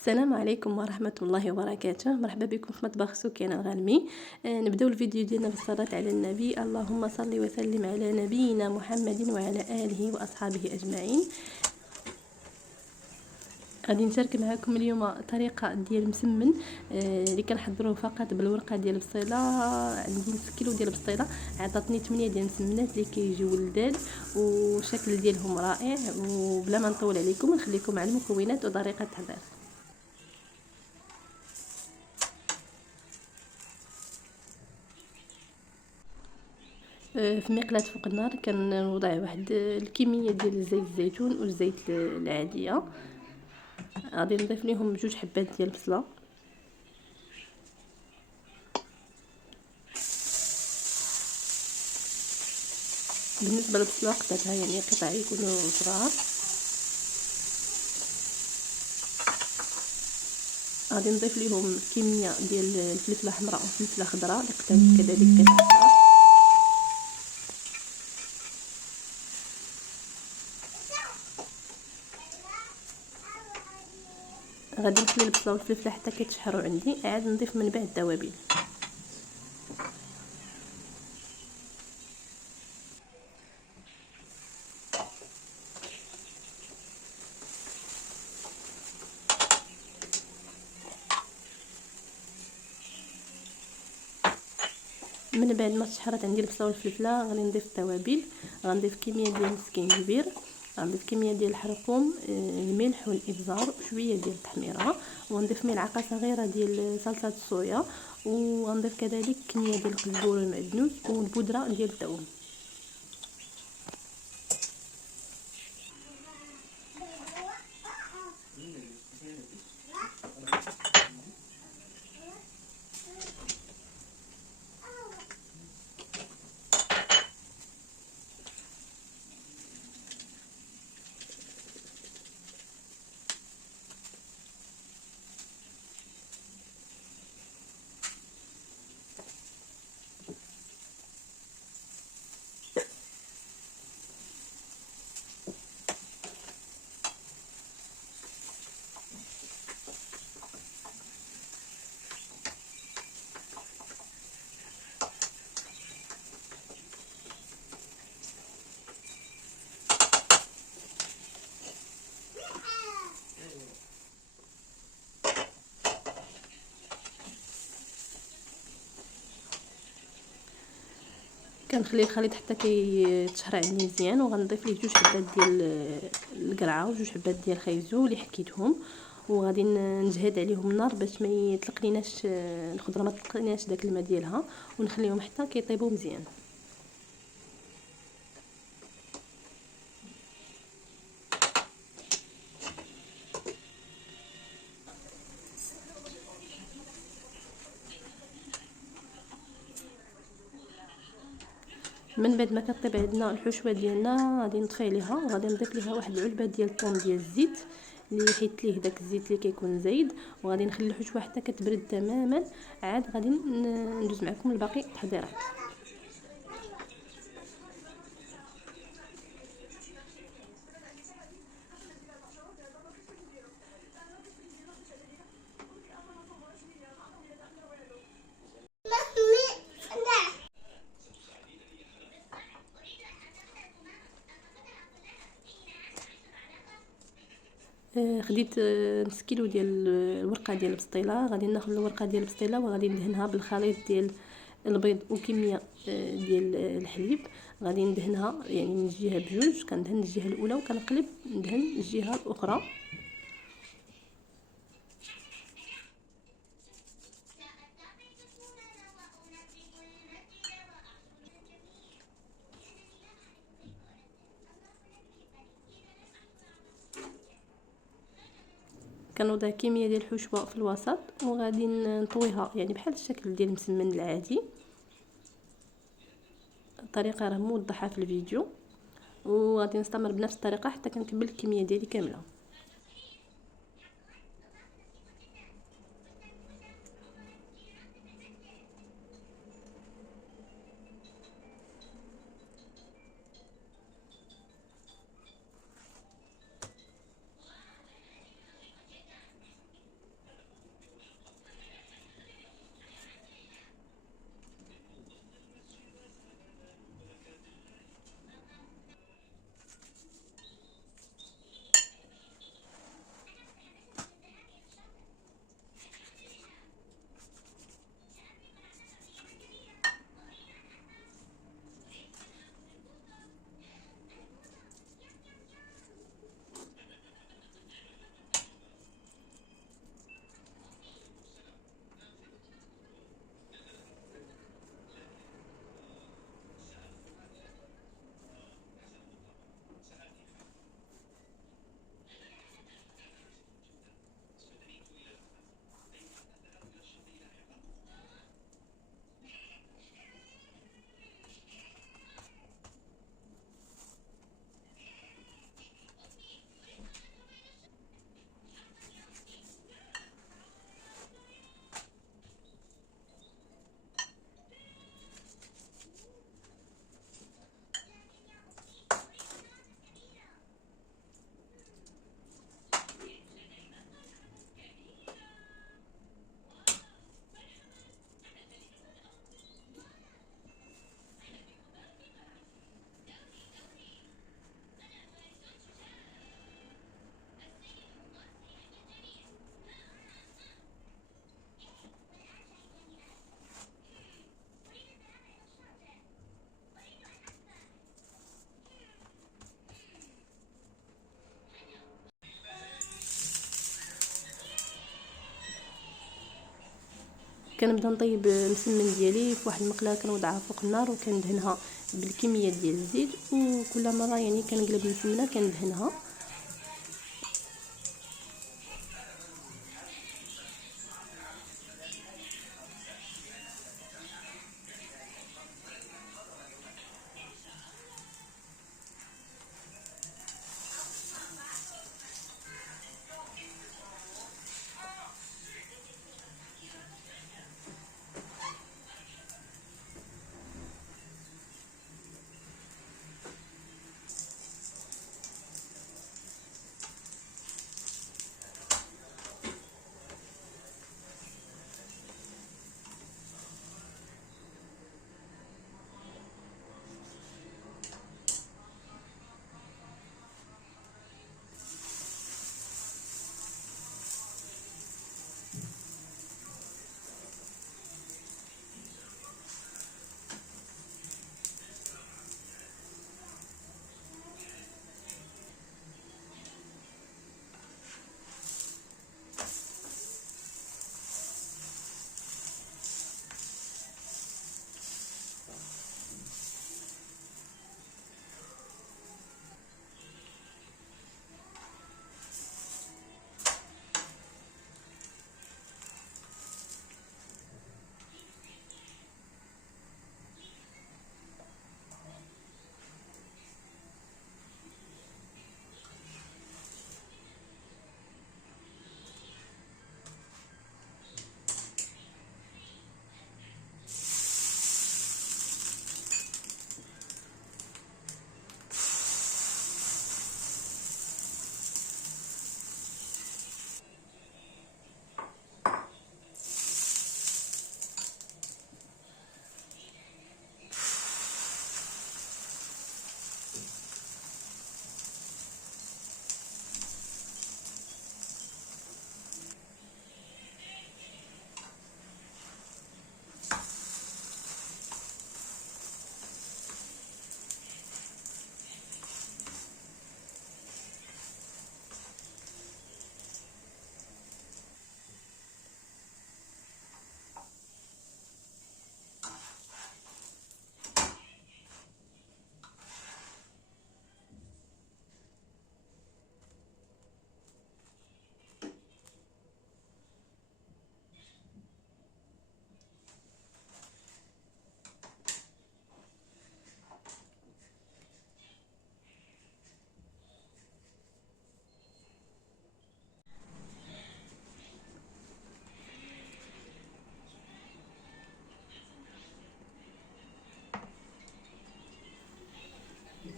السلام عليكم ورحمة الله وبركاته. مرحبا بكم في مطبخ سكينة الغانمي. نبداو الفيديو ديالنا بالصلاة على النبي. اللهم صل وسلم على نبينا محمد وعلى آله وأصحابه أجمعين. غادي نشارك معكم اليوم طريقة ديال مسمن اللي كنحضروه فقط بالورقة ديال البصيلة. عندي نص كيلو ديال البصيلة، عطاتني 8 ديال المسمنات اللي كيجيو لذاذ والشكل ديالهم رائع. وبلا ما نطول عليكم نخليكم على المكونات وطريقة التحضير. في مقلاة فوق النار كنوضع واحد الكميه ديال زيت الزيتون والزيت العاديه. غادي نضيف ليهم 2 حبات ديال البصله. بالنسبه للبصله قطعتها يعني قطع يكونوا صغار. غادي نضيف ليهم كميه ديال الفلفله حمراء والفلفله خضراء اللي قطعت كذلك قطع صغار. غادي نخلي البصله والفلفله حتى كيتشحروا عندي، عاد نضيف من بعد التوابل. من بعد ما تشحرت عندي البصله والفلفله غادي نضيف التوابل. غنضيف كميه ديال السكينجبير، غنضيف كميه ديال الحرقوم، الملح والابزار وشويه ديال التحميره، ونضيف ملعقه صغيره ديال صلصه الصويا، وغنضيف كذلك كميه ديال القزبور المعدنوس والبودره ديال الثوم. كنخلي الخليط حتى كيتشهر عندي مزيان، وغنضيف ليه 2 حبات ديال القرعه و2 حبات ديال الخيزو اللي حكيتهم، وغادي نجهد عليهم النار باش ما يطلق ليناش الخضره، ما تطلق ليناش داك الماء ديالها، ونخليهم حتى كيطيبوا مزيان. من بعد ما كطيب عندنا الحشوه ديالنا غادي نطفي عليها، وغادي نضيف ليها واحد العلبه ديال الطون ديال الزيت اللي حيت ليه داك الزيت اللي كيكون زايد، وغادي نخلي الحشوه حتى كتبرد تماما. عاد غادي ندوز معكم الباقي التحضيرات. خديت نص كيلو ديال الورقه ديال البسطيله. غادي ناخذ الورقه ديال البسطيله وغادي ندهنها بالخليط ديال البيض وكميه ديال الحليب. غادي ندهنها يعني من الجهه بجوج، كندهن الجهه الاولى وكنقلب ندهن الجهه الاخرى. كنوضع كميه ديال الحشوه في الوسط وغادي نطويها يعني بحال الشكل ديال المسمن العادي. الطريقه راه موضحه في الفيديو، وغادي نستمر بنفس الطريقه حتى كنكمل الكميه ديالي كامله. كنبدا نطيب المسمن ديالي في واحد المقله كنوضعها فوق النار وكندهنها بالكميه ديال الزيت، وكل مره يعني كنقلب المسمنه كندهنها.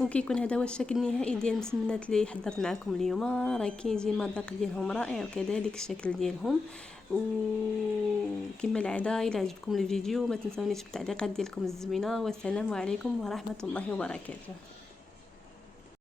وكيكون هذا هو الشكل النهائي ديال المسمنات اللي حضرت معكم اليوم. راه كيجي المذاق ديالهم رائع وكذلك الشكل ديالهم. وكما العاده الى عجبكم الفيديو ما تنسونيش بالتعليقات ديالكم الزوينه، والسلام عليكم ورحمه الله وبركاته.